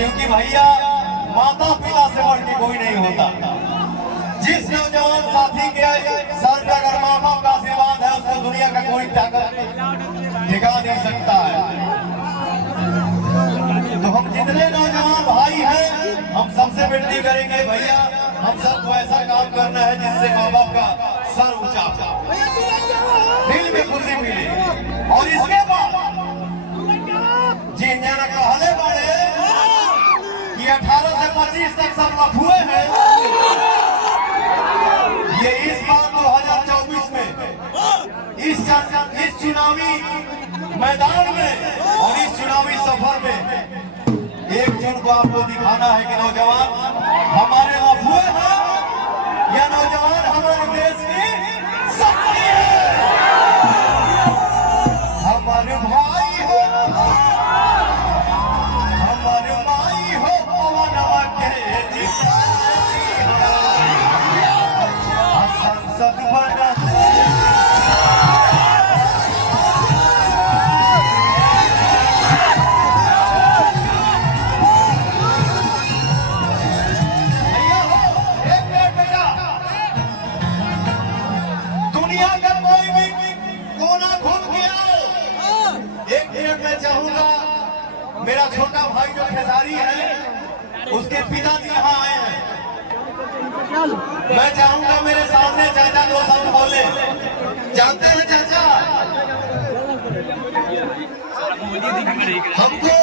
क्योंकि भैया माता पिता से बढ़ के कोई नहीं होता। जिस नौजवान साथी के सर पे अगर माँ बाप का आशीर्वाद है उसको दुनिया का कोई ताकत दिखा नहीं सकता है। तो हम जितने नौजवान भाई हैं हम सबसे विनती करेंगे भैया हम सबको ऐसा काम करना है जिससे माँ बाप का सर ऊंचा, दिल में खुशी मिले। और इसके बाद जिन जना कहले बड़े कि 18 से 25 तक सब लफुए हैं, ये इस बार 2024 में इस चुनावी मैदान में और इस चुनावी सफर में 1 जून को आपको दिखाना है कि नौजवान हमारे लफुए हैं या नौजवान हमारे देश की शक्ति है। हमारे भाई हो हमारे माई हो पवनवा के संसद बना मेरा छोटा भाई जो खेसारी है उसके पिताजी यहाँ आए हैं। मैं चाहूंगा मेरे सामने चाचा 2 शब्द बोले। जानते हैं चाचा हमको